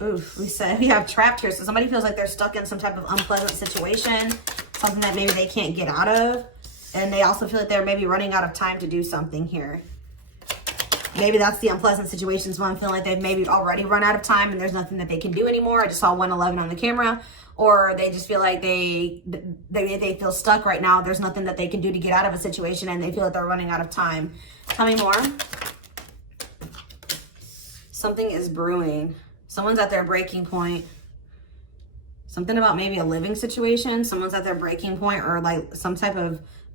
Oof, we have trapped here. So somebody feels like they're stuck in some type of unpleasant situation, something that maybe they can't get out of. And they also feel like they're maybe running out of time to do something here. Maybe that's the unpleasant situation. So I'm feeling like they've maybe already run out of time and there's nothing that they can do anymore. I just saw 111 on the camera. Or they just feel like they feel stuck right now. There's nothing that they can do to get out of a situation and they feel like they're running out of time. Tell me more. Something is brewing. Someone's at their breaking point. Something about maybe a living situation. Someone's at their breaking point or like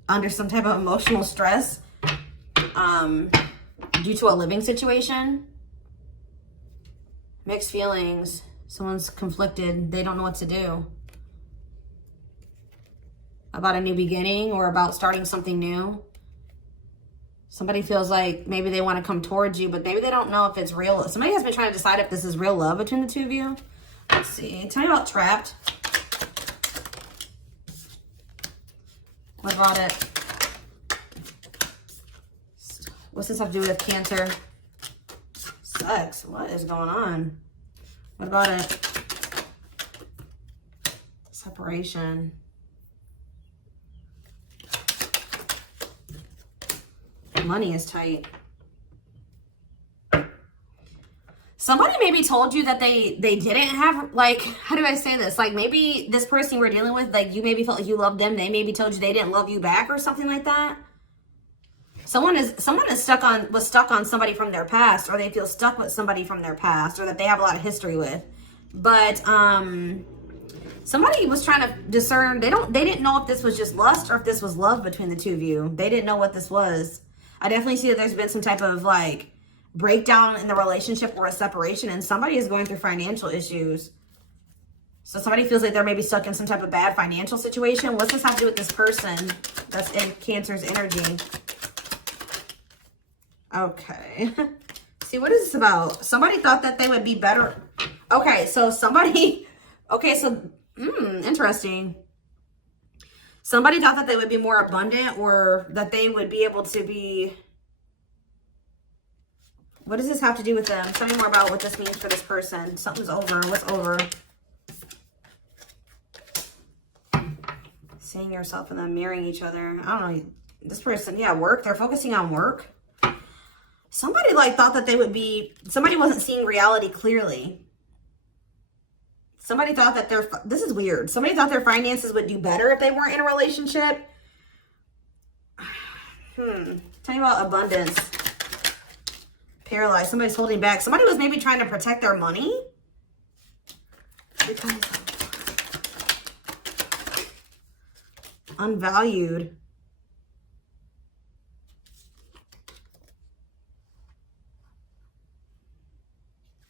under some type of emotional stress due to a living situation. Mixed feelings. Someone's conflicted. They don't know what to do. About a new beginning or about starting something new. Somebody feels like maybe they want to come towards you, but maybe they don't know if it's real. Somebody has been trying to decide if this is real love between the two of you. Let's see. Tell me about trapped. What about it? What's this have to do with Cancer? Sex. What is going on? What about it? Separation. Money is tight. Somebody maybe told you that they didn't have, like, how do I say this? Like, maybe this person you were dealing with, like, you maybe felt like you loved them. They maybe told you they didn't love you back or something like that. Someone was stuck on somebody from their past, or they feel stuck with somebody from their past, or that they have a lot of history with. But somebody was trying to discern. They didn't know if this was just lust or if this was love between the two of you. They didn't know what this was. I definitely see that there's been some type of like breakdown in the relationship or a separation, and somebody is going through financial issues. So somebody feels like they're maybe stuck in some type of bad financial situation. What's this have to do with this person that's in Cancer's energy? Okay. See, what is this about? Somebody thought that they would be better. Okay, so interesting. Somebody thought that they would be more abundant, or that they would be able to be... What does this have to do with them? Tell me more about what this means for this person. Something's over. What's over? Seeing yourself and them mirroring each other. I don't know. This person, yeah, work. They're focusing on work. Somebody like thought that they would be... Somebody wasn't seeing reality clearly. Somebody thought that this is weird. Somebody thought their finances would do better if they weren't in a relationship. Tell me about abundance. Paralyzed. Somebody's holding back. Somebody was maybe trying to protect their money. Unvalued.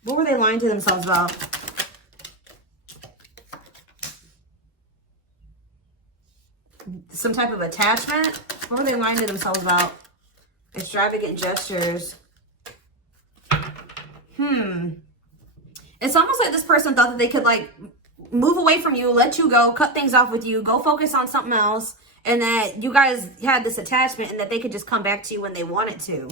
What were they lying to themselves about? Some type of attachment? What were they lying to themselves about? Extravagant gestures. It's almost like this person thought that they could like move away from you, let you go, cut things off with you, go focus on something else, and that you guys had this attachment and that they could just come back to you when they wanted to.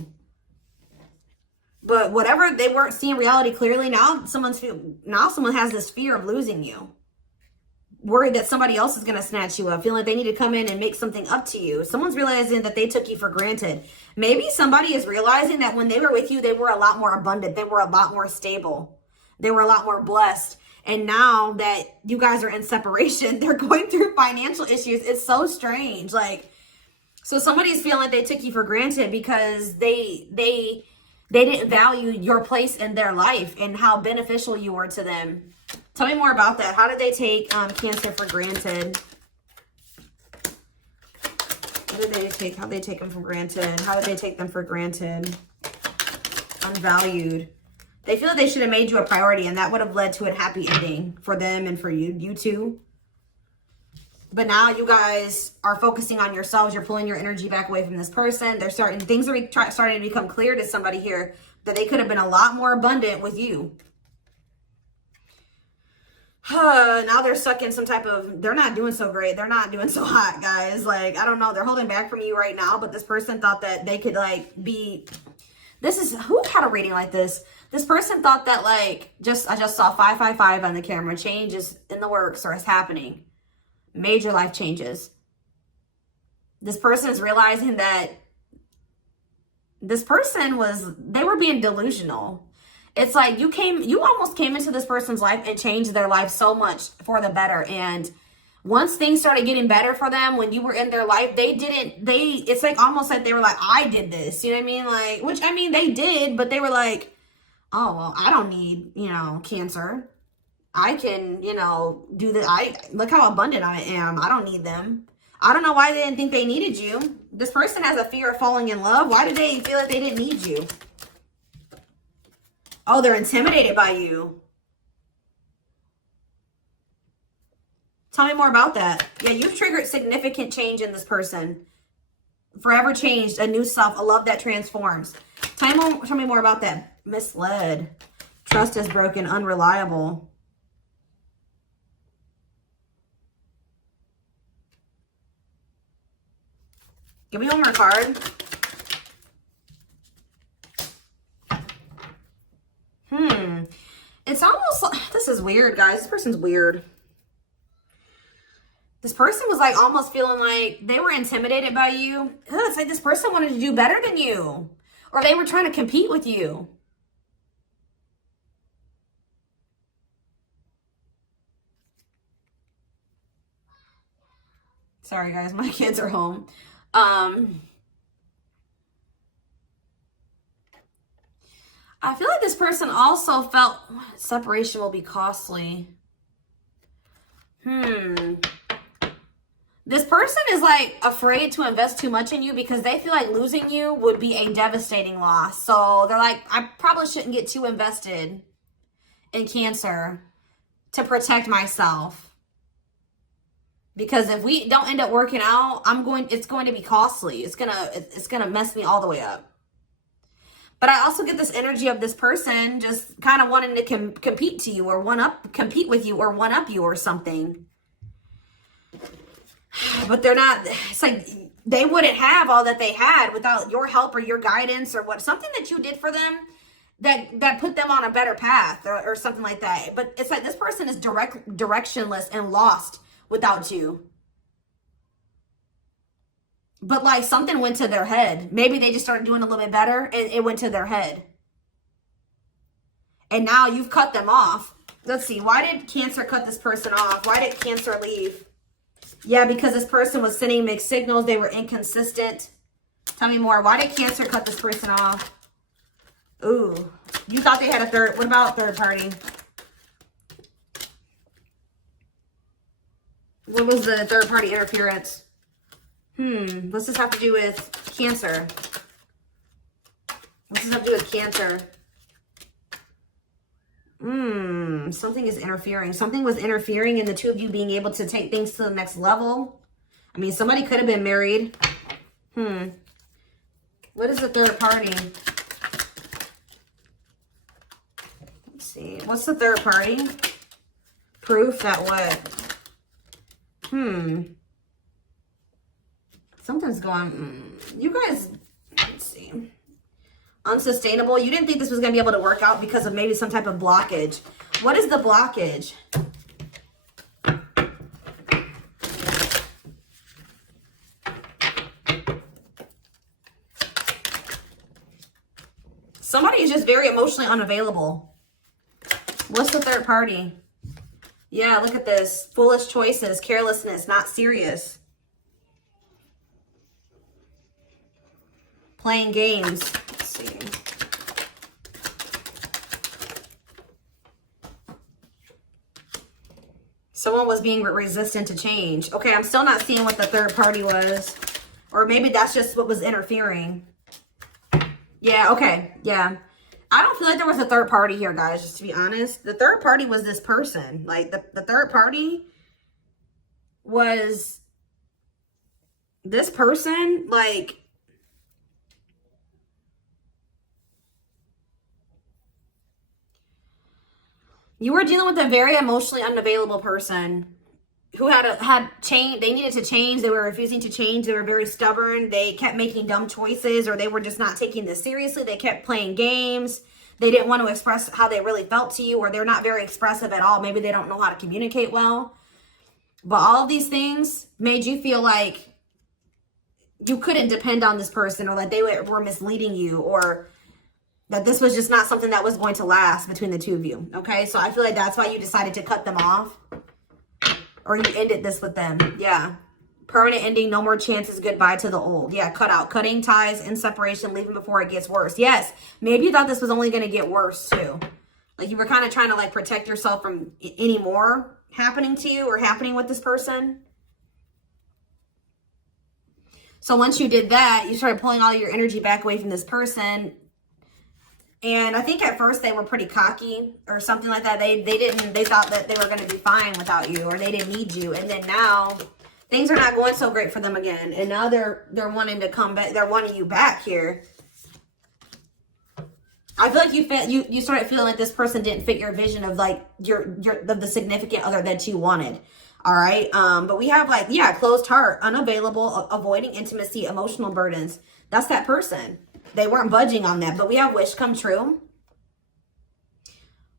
But whatever, they weren't seeing reality clearly. Now someone has this fear of losing you. Worried that somebody else is going to snatch you up, feeling like they need to come in and make something up to you. Someone's realizing that they took you for granted. Maybe somebody is realizing that when they were with you, they were a lot more abundant. They were a lot more stable. They were a lot more blessed. And now that you guys are in separation, they're going through financial issues. It's so strange. Like, so somebody's feeling like they took you for granted because they didn't value your place in their life and how beneficial you were to them. Tell me more about that. How did they take Cancer for granted? What did they take? How did they take them for granted? How did they take them for granted? Unvalued. They feel that they should have made you a priority, and that would have led to a happy ending for them and for you two. But now you guys are focusing on yourselves. You're pulling your energy back away from this person. Things are starting to become clear to somebody here that they could have been a lot more abundant with you. Now they're stuck in some type of, they're not doing so great. They're not doing so hot, guys. Like, I don't know. They're holding back from you right now, but this person thought that they could like be, who had a reading like this? This person thought that like, I just saw 555 on the camera. Change is in the works or is happening. Major life changes. This person is realizing that this person they were being delusional. It's like you almost came into this person's life and changed their life so much for the better. And once things started getting better for them, when you were in their life, it's like almost like they were like, I did this. You know what I mean? Like, which I mean, they did, but they were like, oh, well, I don't need, Cancer. I can, do that. Look how abundant I am. I don't need them. I don't know why they didn't think they needed you. This person has a fear of falling in love. Why did they feel like they didn't need you? Oh, they're intimidated by you. Tell me more about that. Yeah, you've triggered significant change in this person. Forever changed, a new self, a love that transforms. Tell me more about that. Misled. Trust is broken, unreliable. Give me one more card. It's almost like, this is weird, guys. This person's weird. This person was like almost feeling like they were intimidated by you. Ugh, it's like this person wanted to do better than you. Or they were trying to compete with you. Sorry, guys. My kids are home. I feel like this person also felt separation will be costly. This person is like afraid to invest too much in you because they feel like losing you would be a devastating loss. So they're like, I probably shouldn't get too invested in Cancer to protect myself. Because if we don't end up working out, it's going to be costly. It's gonna mess me all the way up. But I also get this energy of this person just kind of wanting to compete to you or compete with you or one up you or something. But they're not, it's like they wouldn't have all that they had without your help or your guidance or something that you did for them that put them on a better path or something like that. But it's like this person is directionless and lost without you. But like something went to their head. Maybe they just started doing a little bit better and it went to their head. And now you've cut them off. Let's see. Why did Cancer cut this person off? Why did Cancer leave? Yeah, because this person was sending mixed signals. They were inconsistent. Tell me more. Why did Cancer cut this person off? Ooh. You thought they had a third. What about third party? What was the third party interference? What's this have to do with Cancer? What's this have to do with Cancer? Something is interfering. Something was interfering in the two of you being able to take things to the next level. I mean, somebody could have been married. What is the third party? Let's see. What's the third party? Proof that what? Something's going, you guys, let's see. Unsustainable. You didn't think this was going to be able to work out because of maybe some type of blockage. What is the blockage? Somebody is just very emotionally unavailable. What's the third party? Yeah, look at this. Foolish choices, carelessness, not serious. Playing games. Let's see. Someone was being resistant to change. Okay, I'm still not seeing what the third party was. Or maybe that's just what was interfering. Yeah, okay. Yeah. I don't feel like there was a third party here, guys, just to be honest. The third party was this person. Like, the third party was this person. Like, you were dealing with a very emotionally unavailable person who had change. They needed to change. They were refusing to change. They were very stubborn. They kept making dumb choices, or they were just not taking this seriously. They kept playing games. They didn't want to express how they really felt to you, or they're not very expressive at all. Maybe they don't know how to communicate well. But all of these things made you feel like you couldn't depend on this person, or that they were misleading you, or that this was just not something that was going to last between the two of you. Okay, so I feel like that's why you decided to cut them off, or you ended this with them. Yeah. Permanent ending, no more chances, goodbye to the old. Yeah, cut out. Cutting ties in separation, leaving before it gets worse. Yes, maybe you thought this was only going to get worse too. Like you were kind of trying to like protect yourself from any more happening to you or happening with this person. So once you did that, you started pulling all your energy back away from this person. And I think at first they were pretty cocky or something like that. They thought that they were going to be fine without you, or they didn't need you. And then now things are not going so great for them again. And now they're wanting to come back. They're wanting you back here. I feel like you started feeling like this person didn't fit your vision of like the significant other that you wanted. All right. But we have like, yeah, closed heart, unavailable, avoiding intimacy, emotional burdens. That's that person. They weren't budging on that. But we have wish come true.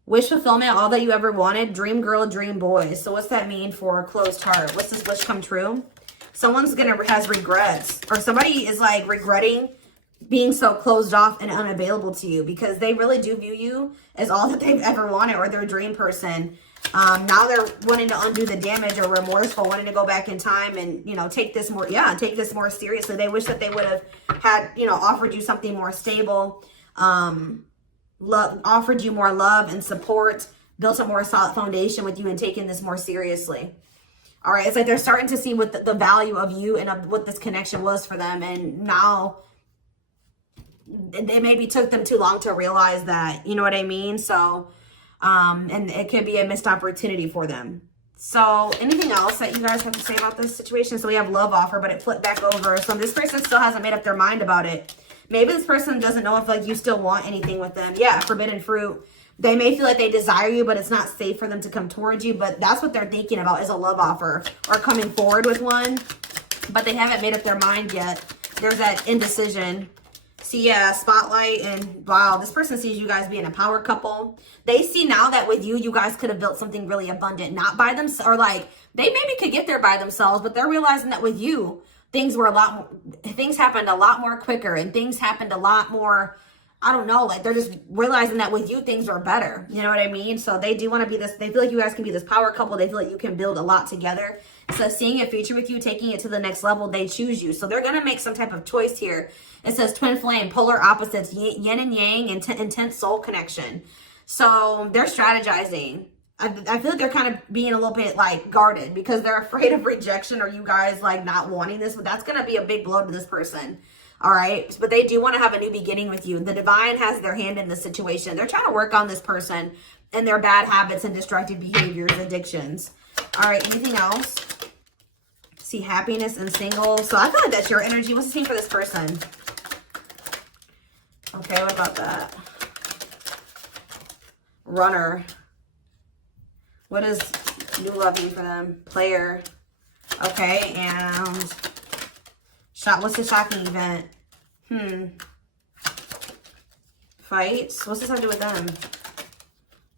Wish fulfillment, all that you ever wanted. Dream girl, dream boy. So what's that mean for closed heart? What's this wish come true? Someone's has regrets, or somebody is like regretting being so closed off and unavailable to you, because they really do view you as all that they've ever wanted, or their dream person. Now they're wanting to undo the damage, or remorseful, wanting to go back in time and, you know, take this more seriously. They wish that they would have had, you know, offered you something more stable, offered you more love and support, built a more solid foundation with you, and taken this more seriously. All right. It's like they're starting to see what the value of you and of what this connection was for them. And now it maybe took them too long to realize that, you know what I mean? So, and it could be a missed opportunity for them. So anything else that you guys have to say about this situation? So we have love offer, but it flipped back over. So this person still hasn't made up their mind about it. Maybe this person doesn't know if like you still want anything with them. Yeah, forbidden fruit. They may feel like they desire you, but it's not safe for them to come towards you. But that's what they're thinking about, is a love offer or coming forward with one. But they haven't made up their mind yet. There's that indecision. See, yeah, spotlight, and wow, this person sees you guys being a power couple. They see now that with you, you guys could have built something really abundant, not by themselves, or like they maybe could get there by themselves, but they're realizing that with you, things happened a lot more quicker, and things happened a lot more, I don't know, like they're just realizing that with you, things are better. You know what I mean? So they do want to be this, they feel like you guys can be this power couple. They feel like you can build a lot together. So seeing a future with you, taking it to the next level, they choose you. So they're going to make some type of choice here. It says twin flame, polar opposites, yin and yang, intense soul connection. So they're strategizing. I feel like they're kind of being a little bit like guarded, because they're afraid of rejection, or you guys like not wanting this, but that's going to be a big blow to this person. All right. But they do want to have a new beginning with you. The divine has their hand in this situation. They're trying to work on this person and their bad habits and destructive behaviors, addictions. All right. Anything else? See, happiness and single. So I feel like that's your energy. What's the thing for this person? Okay. What about that? Runner. What does new love mean for them? Player. Okay. And what's the shocking event? Fights. What's this have to do with them?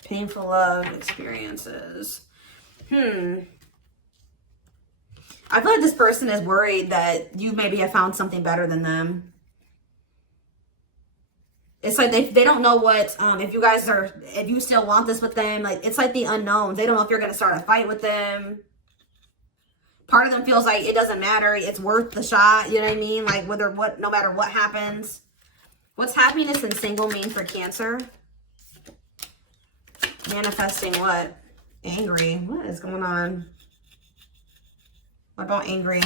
Painful love experiences. I feel like this person is worried that you maybe have found something better than them. It's like they don't know what, if you still want this with them. Like, it's like the unknowns. They don't know if you're going to start a fight with them. Part of them feels like it doesn't matter. It's worth the shot. You know what I mean? Like no matter what happens. What's happiness and single mean for Cancer? Manifesting what? Angry. What is going on? What about angry?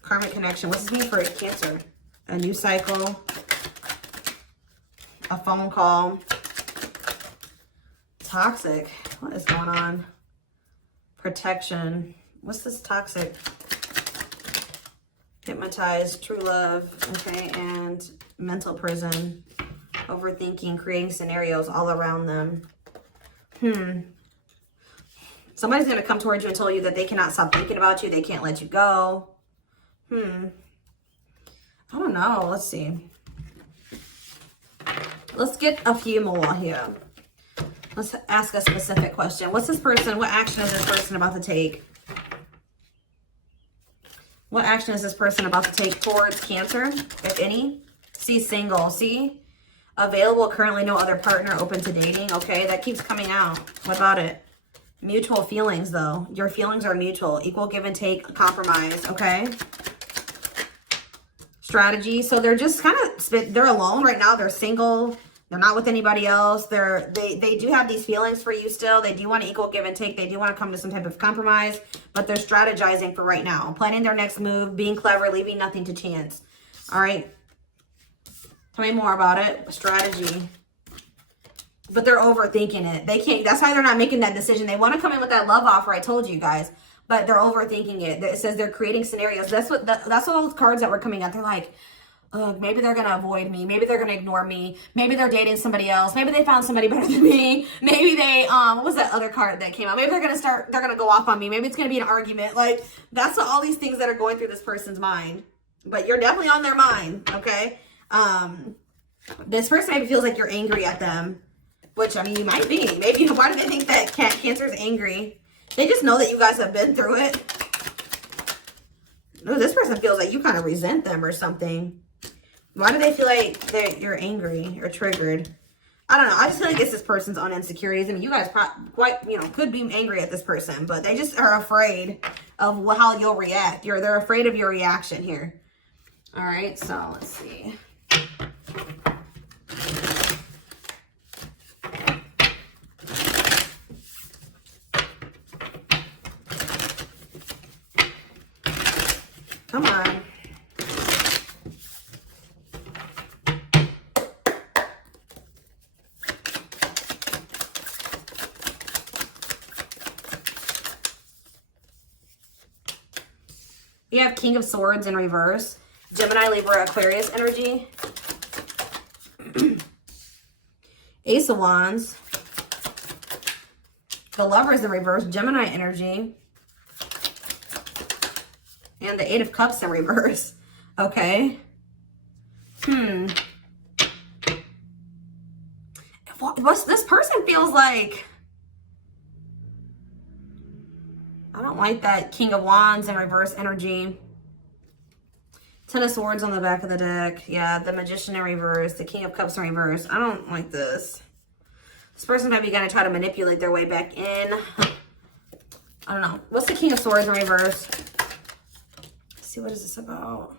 Karmic connection. What's this mean for Cancer? A new cycle. A phone call. Toxic. What is going on? Protection. What's this toxic? Hypnotized, true love. Okay, and mental prison. Overthinking, creating scenarios all around them. Somebody's going to come towards you and tell you that they cannot stop thinking about you. They can't let you go. I don't know. Let's see. Let's get a few more here. Let's ask a specific question. What's this person, what action is this person about to take? What action is this person about to take towards Cancer, if any? See, single. See? Available, currently no other partner, open to dating. Okay, that keeps coming out. What about it? Mutual feelings, though. Your feelings are mutual. Equal give and take, compromise. Okay? Strategy. So they're just kind of, they're alone right now. They're single. They're not with anybody else. They do have these feelings for you still. They do want to equal give and take. They do want to come to some type of compromise, but they're strategizing for right now. Planning their next move, being clever, leaving nothing to chance. All right. Tell me more about it. Strategy. But they're overthinking it. They can't, that's why they're not making that decision. They want to come in with that love offer, I told you guys, but they're overthinking it. It says they're creating scenarios. That's what those cards that were coming out. They're like, maybe they're going to avoid me. Maybe they're going to ignore me. Maybe they're dating somebody else. Maybe they found somebody better than me. Maybe they, what was that other card that came out? Maybe they're going to go off on me. Maybe it's going to be an argument. Like, that's all these things that are going through this person's mind. But you're definitely on their mind, okay? This person maybe feels like you're angry at them, which, I mean, you might be. Maybe, why do they think that Cancer is angry? They just know that you guys have been through it. Ooh, this person feels like you kind of resent them or something. Why do they feel like you're angry or triggered? I don't know. I just feel like it's this person's own insecurities. I mean, you guys could be angry at this person, but they just are afraid of how you'll react. They're afraid of your reaction here. All right, so let's see. Come on. We have King of Swords in reverse. Gemini, Libra, Aquarius energy. Ace of Wands. The Lovers in reverse. Gemini energy. And the Eight of Cups in reverse. Okay. This person feels like... I don't like that King of Wands in reverse energy. Ten of Swords on the back of the deck. Yeah, the Magician in reverse. The King of Cups in reverse. I don't like this. This person might be going to try to manipulate their way back in. I don't know. What's the King of Swords in reverse? Let's see, what is this about?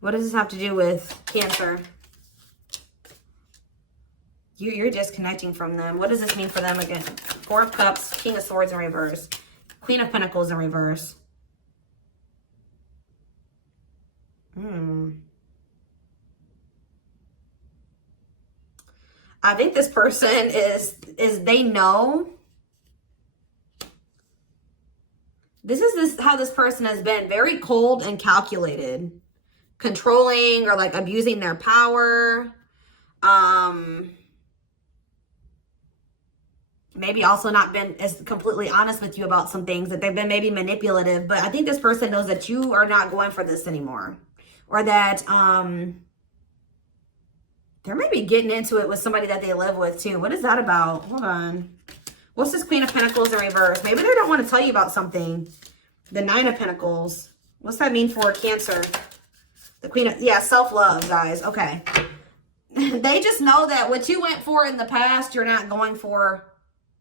What does this have to do with Cancer? You're disconnecting from them. What does this mean for them again? Four of Cups, King of Swords in reverse. Queen of Pentacles in reverse. I think this person is they know. This is how this person has been. Very cold and calculated. Controlling or like abusing their power. Maybe also not been as completely honest with you about some things, that they've been maybe manipulative, but I think this person knows that you are not going for this anymore, or that they're maybe getting into it with somebody that they live with too. What is that about? Hold on. What's this Queen of Pentacles in reverse? Maybe they don't want to tell you about something. The Nine of Pentacles. What's that mean for Cancer? The Queen of, yeah, self-love, guys. Okay. They just know that what you went for in the past, you're not going for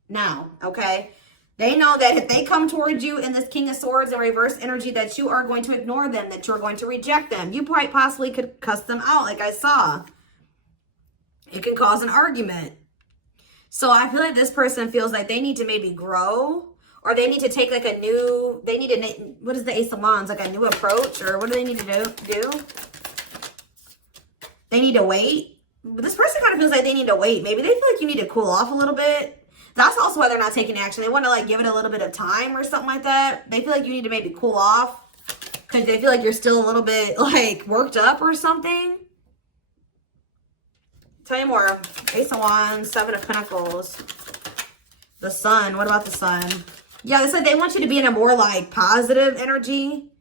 now, okay? They know that if they come towards you in this King of Swords and reverse energy, that you are going to ignore them, that you're going to reject them. You quite possibly could cuss them out, like I saw. It can cause an argument. So I feel like this person feels like they need to maybe grow, or they need to take like a new, they need to, what is the Ace of Wands? Like a new approach, or what do they need to do? They need to wait. But this person kind of feels like they need to wait. Maybe they feel like you need to cool off a little bit. That's also why they're not taking action. They want to like give it a little bit of time or something like that. They feel like you need to maybe cool off because they feel like you're still a little bit like worked up or something. Tell you more. Ace of Wands, Seven of Pentacles. The Sun. What about the Sun? Yeah, it's like they want you to be in a more like positive energy.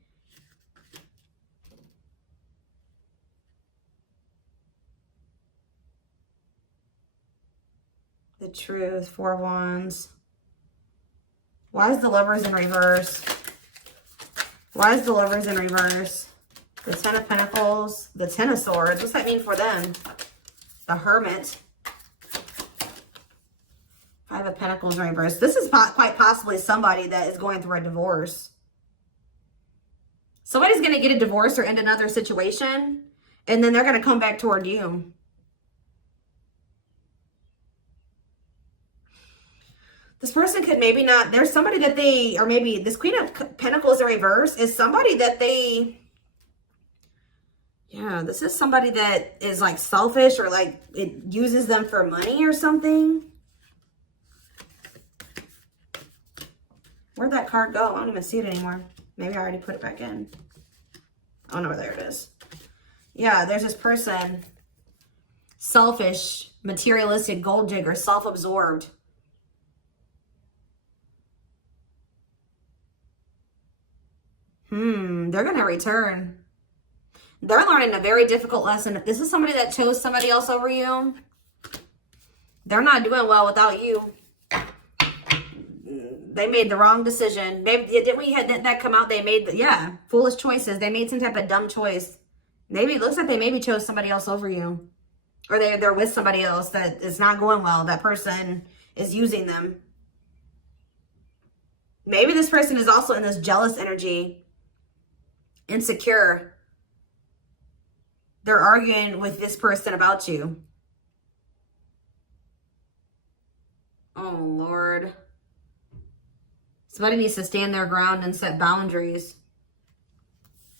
The Truth, 4 of Wands. Why is the Lovers in reverse? Why is the Lovers in reverse? The 10 of Pentacles, the 10 of Swords. What's that mean for them? The Hermit. 5 of Pentacles in reverse. This is quite possibly somebody that is going through a divorce. Somebody's going to get a divorce or end another situation, and then they're going to come back toward you. This person could maybe not, there's somebody that they, or maybe this Queen of Pentacles in reverse is somebody that they, yeah, this is somebody that is like selfish or like it uses them for money or something. Where'd that card go? I don't even see it anymore. Maybe I already put it back in. Oh no, there it is. Yeah, there's this person, selfish, materialistic, gold digger, self-absorbed. They're going to return. They're learning a very difficult lesson. If this is somebody that chose somebody else over you, they're not doing well without you. They made the wrong decision. Maybe didn't we had that come out? They made foolish choices. They made some type of dumb choice. Maybe it looks like they maybe chose somebody else over you, or they're with somebody else that is not going well. That person is using them. Maybe this person is also in this jealous energy, insecure. They're arguing with this person about you. Oh Lord. Somebody needs to stand their ground and set boundaries.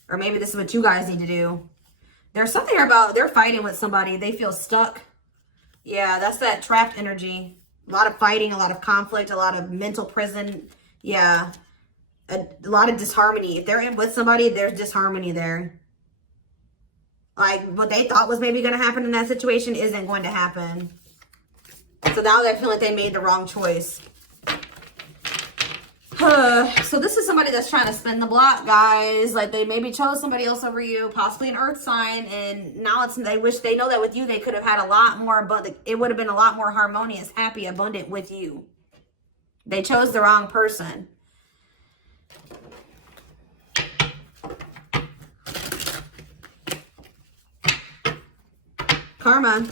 Or maybe this is what you guys need to do. There's something about, they're fighting with somebody. They feel stuck. Yeah, that's that trapped energy. A lot of fighting, a lot of conflict, a lot of mental prison. Yeah, a lot of disharmony. If they're in with somebody, there's disharmony there. Like what they thought was maybe going to happen in that situation isn't going to happen. So now they feel like they made the wrong choice. So this is somebody that's trying to spin the block, guys. Like they maybe chose somebody else over you, possibly an earth sign, and now they wish they know that with you they could have had a lot more, but it would have been a lot more harmonious, happy, abundant with you. They chose the wrong person. Karma.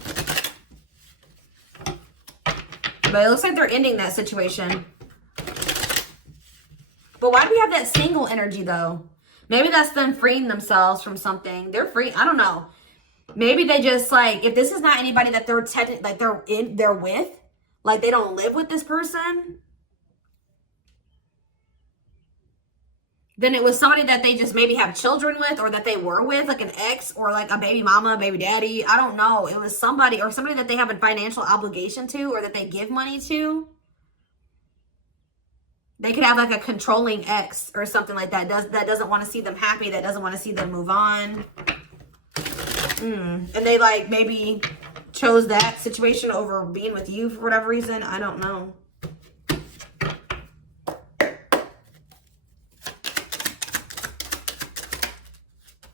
But it looks like they're ending that situation. But why do we have that single energy though? Maybe that's them freeing themselves from something. They're free. I don't know. Maybe they just like, if this is not anybody that they're with, like they don't live with this person, then it was somebody that they just maybe have children with, or that they were with, like an ex, or like a baby mama, baby daddy. I don't know. It was somebody, or somebody that they have a financial obligation to, or that they give money to. They could have like a controlling ex or something like that. That doesn't want to see them happy. That doesn't want to see them move on. And they like maybe chose that situation over being with you for whatever reason. I don't know.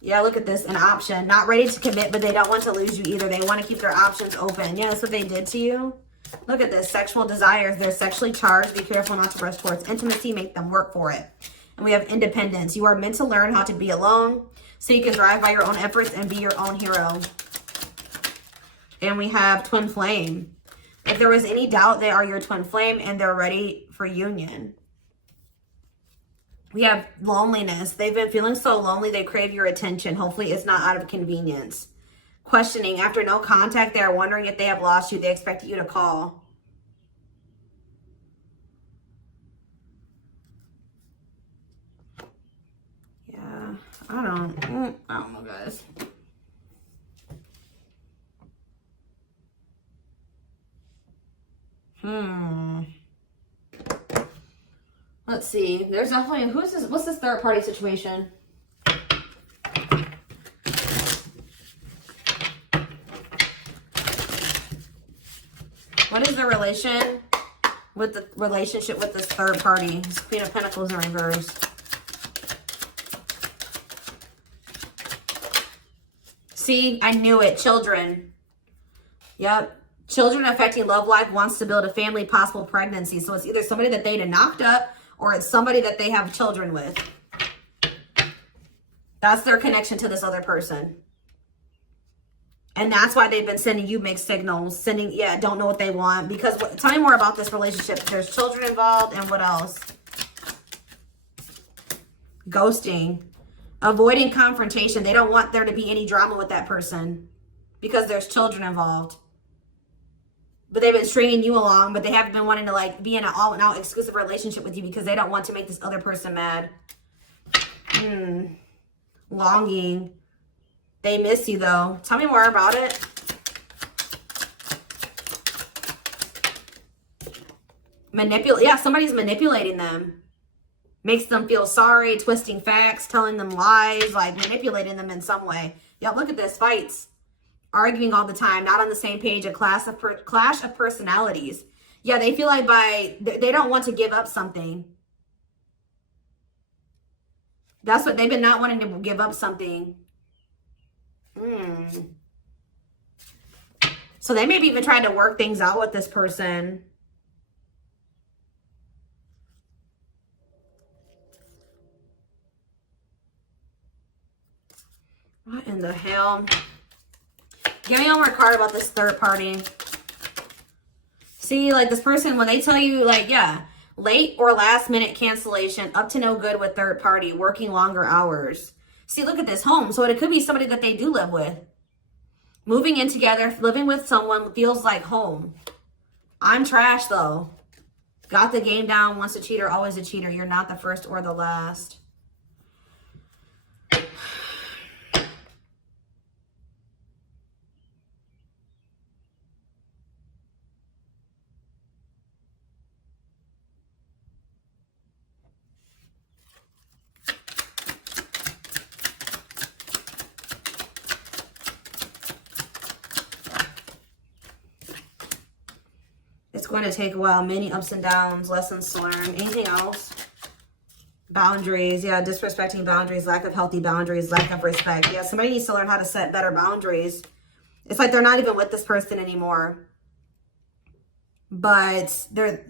Yeah, look at this. An option. Not ready to commit, but they don't want to lose you either. They want to keep their options open. Yeah, that's what they did to you. Look at this. Sexual desires. They're sexually charged. Be careful not to rush towards intimacy. Make them work for it. And we have independence. You are meant to learn how to be alone so you can thrive by your own efforts and be your own hero. And we have twin flame. If there was any doubt, they are your twin flame and they're ready for union. We have loneliness. They've been feeling so lonely, they crave your attention. Hopefully it's not out of convenience. Questioning. After no contact, they are wondering if they have lost you. They expect you to call. Yeah, I don't know, guys. Let's see. There's definitely, what's this third party situation? What is the relation with the relationship with this third party. Queen of Pentacles in reverse. See, I knew it. Children. Yep. Children affecting love life, wants to build a family, possible pregnancy. So it's either somebody that they knocked up or it's somebody that they have children with. That's their connection to this other person. And that's why they've been sending you mixed signals. Don't know what they want. Because, tell me more about this relationship. There's children involved, and what else? Ghosting. Avoiding confrontation. They don't want there to be any drama with that person. Because there's children involved. But they've been stringing you along, but they haven't been wanting to like be in an all-out exclusive relationship with you because they don't want to make this other person mad. Longing. They miss you though. Tell me more about it. Yeah, somebody's manipulating them. Makes them feel sorry, twisting facts, telling them lies, like manipulating them in some way. Yeah, look at this. Fights. Arguing all the time, not on the same page, a clash of personalities. Yeah, they feel like they don't want to give up something. That's what they've been not wanting to give up something. So they may be even trying to work things out with this person. What in the hell? Give me one more card about this third party. See, like this person, when they tell you, like, yeah, late or last minute cancellation, up to no good with third party, working longer hours. See, look at this home. So it could be somebody that they do live with. Moving in together, living with someone feels like home. I'm trash, though. Got the game down. Once a cheater, always a cheater. You're not the first or the last. It's going to take a while. Many ups and downs, lessons to learn. Anything else? Boundaries. Yeah, disrespecting boundaries, lack of healthy boundaries, lack of respect. Yeah, somebody needs to learn how to set better boundaries. It's like they're not even with this person anymore. But they're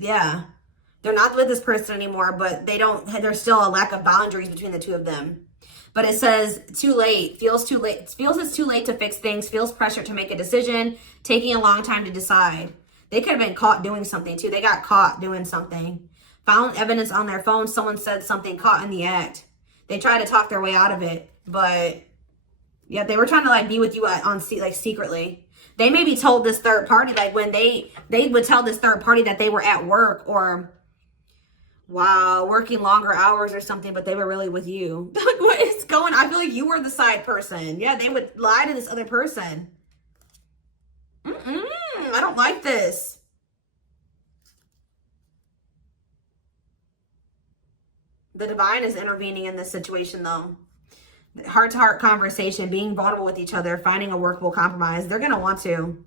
not with this person anymore, but there's still a lack of boundaries between the two of them. But it says too late, feels too late, feels it's too late to fix things, feels pressure to make a decision, taking a long time to decide. They could have been caught doing something too. They got caught doing something. Found evidence on their phone. Someone said something, caught in the act. They tried to talk their way out of it. But yeah, they were trying to like be with you like secretly. They maybe told this third party, like when they would tell this third party that they were at work or wow, working longer hours or something, but they were really with you. Like, what is going on? I feel like you were the side person. Yeah, they would lie to this other person. I don't like this. The divine is intervening in this situation, though. Heart-to-heart conversation, being vulnerable with each other, finding a workable compromise. They're going to want to.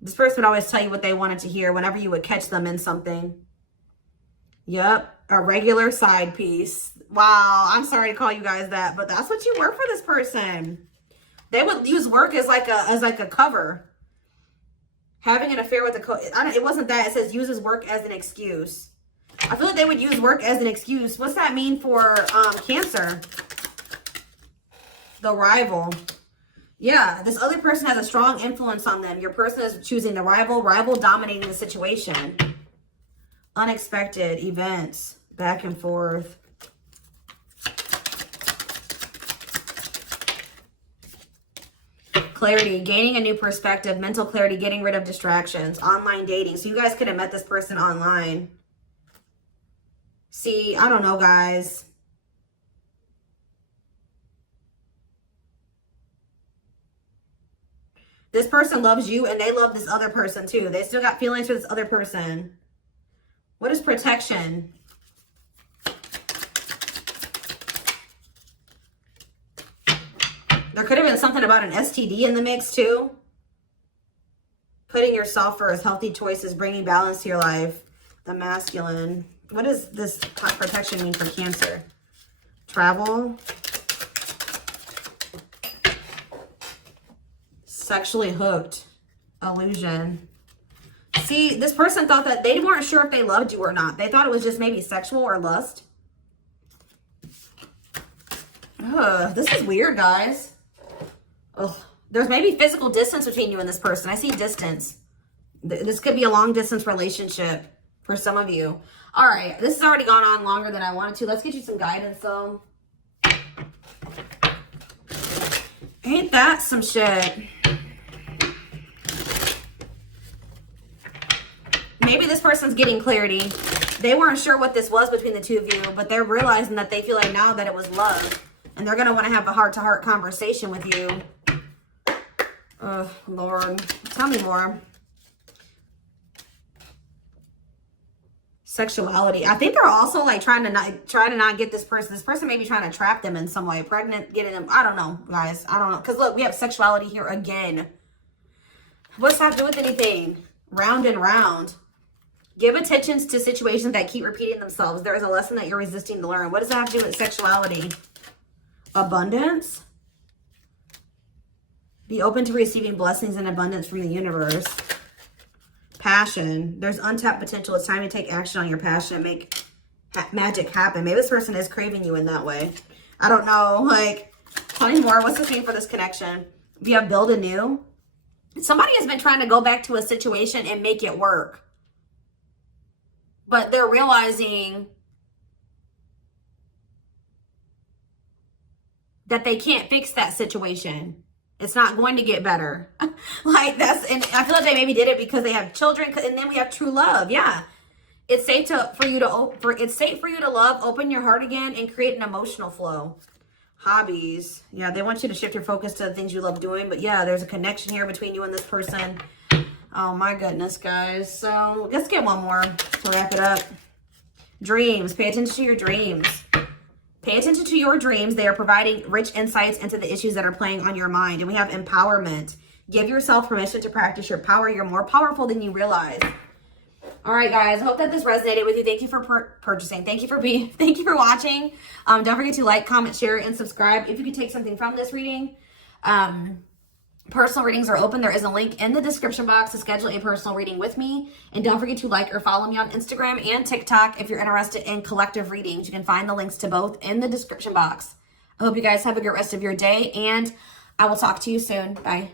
This person would always tell you what they wanted to hear whenever you would catch them in something. Yep, a regular side piece. Wow, I'm sorry to call you guys that, but that's what you were for this person. They would use work as like a cover. Having an affair with it wasn't that. It says uses work as an excuse. I feel like they would use work as an excuse. What's that mean for Cancer? The rival. Yeah, this other person has a strong influence on them. Your person is choosing the rival dominating the situation. Unexpected events, back and forth. Clarity, gaining a new perspective, mental clarity, getting rid of distractions, online dating. So you guys could have met this person online. See, I don't know, guys. This person loves you and they love this other person too. They still got feelings for this other person. What is protection? There could have been something about an STD in the mix too. Putting yourself first, healthy choices, bringing balance to your life. The masculine. What does this protection mean for Cancer? Travel. Sexually hooked. Illusion. See, this person thought that they weren't sure if they loved you or not. They thought it was just maybe sexual or lust. Ugh, this is weird, guys. Ugh. There's maybe physical distance between you and this person. I see distance. This could be a long distance relationship for some of you. All right, this has already gone on longer than I wanted to. Let's get you some guidance, though. Ain't that some shit? Maybe this person's getting clarity. They weren't sure what this was between the two of you, but they're realizing that they feel like now that it was love. And they're going to want to have a heart-to-heart conversation with you. Oh, Lord. Tell me more. Sexuality. I think they're also like trying to not get this person. This person may be trying to trap them in some way. Pregnant, getting them. I don't know, guys. I don't know. Because look, we have sexuality here again. What's that have to do with anything? Round and round. Give attention to situations that keep repeating themselves. There is a lesson that you're resisting to learn. What does that have to do with sexuality? Abundance. Be open to receiving blessings and abundance from the universe. Passion. There's untapped potential. It's time to take action on your passion and make magic happen. Maybe this person is craving you in that way. I don't know. Like, tell me more. What's this mean for this connection? We have build anew. Somebody has been trying to go back to a situation and make it work. But they're realizing that they can't fix that situation. It's not going to get better. Like that's, and I feel like they maybe did it because they have children, and then we have true love. Yeah, it's safe for you to love, open your heart again, and create an emotional flow. Hobbies. Yeah, they want you to shift your focus to the things you love doing. But yeah, there's a connection here between you and this person. Oh my goodness, guys. So let's get one more to wrap it up. Dreams. Pay attention to your dreams. Pay attention to your dreams. They are providing rich insights into the issues that are playing on your mind. And we have empowerment. Give yourself permission to practice your power. You're more powerful than you realize. All right, guys. I hope that this resonated with you. Thank you for purchasing. Thank you for watching. Don't forget to like, comment, share, and subscribe. If you could take something from this reading, personal readings are open. There is a link in the description box to schedule a personal reading with me. And don't forget to like or follow me on Instagram and TikTok if you're interested in collective readings. You can find the links to both in the description box. I hope you guys have a good rest of your day, and I will talk to you soon. Bye.